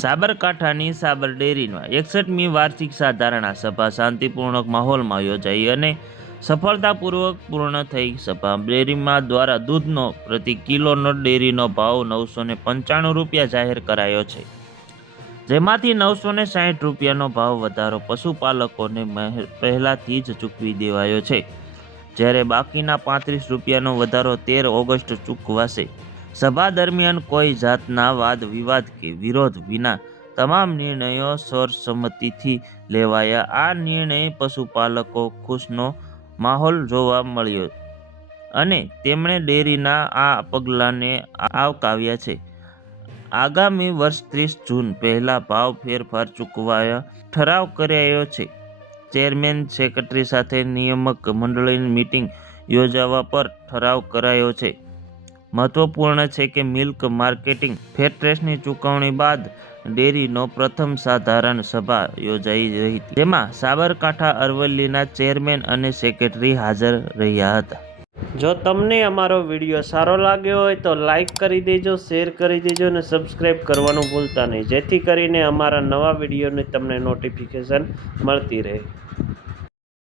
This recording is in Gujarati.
સાબરકાંઠાની સાબર ડેરીમાં એકસઠમી વાર્ષિક સાધારણા સભા શાંતિપૂર્ણક માહોલમાં યોજાઈ અને સફળતાપૂર્વક પૂર્ણ થઈ સભા. ડેરીમાં દ્વારા દૂધનો પ્રતિ કિલોનો ડેરીનો ભાવ નવસો ને પંચાણું રૂપિયા જાહેર કરાયો છે. જેમાંથી નવસો ને સાહીઠ રૂપિયાનો ભાવ વધારો પશુપાલકોને પહેલાથી જ ચૂકવી દેવાયો છે. જ્યારે બાકીના પાંત્રીસ રૂપિયાનો વધારો તેર ઓગસ્ટ ચૂકવાશે. સભા દરમિયાન કોઈ જાતના વાદ, વિવાદ કે વિરોધ વિના તમામ નિર્ણયો સર્વસંમતિથી લેવાયા. આ નિર્ણય પશુપાલકો ખુશનો માહોલ જોવા મળ્યો અને તેમણે ડેરીના આ પગલાંને આવકાવ્યા છે. આગામી વર્ષ ત્રીસ જૂન પહેલાં ભાવ ફેરફાર ચૂકવાયા ઠરાવ કરાયો છે. ચેરમેન સેક્રેટરી સાથે નિયામક મંડળની મીટિંગ યોજાવા પર ઠરાવ કરાયો છે. મહત્વપૂર્ણ છે કે મિલ્ક માર્કેટિંગ ફેરટ્રેસની ચૂકવણી બાદ ડેરીનો પ્રથમ સાધારણ સભા યોજાઈ રહી હતી. જેમાં સાબરકાંઠા અરવલ્લીના ચેરમેન અને સેક્રેટરી હાજર રહ્યા હતા. જો તમને અમારો વીડિયો સારો લાગ્યો હોય તો લાઈક કરી દેજો, શેર કરી દેજો અને સબસ્ક્રાઈબ કરવાનું ભૂલતા નહીં. જેથી કરીને અમારા નવા વિડીયોની તમને નોટિફિકેશન મળતી રહે.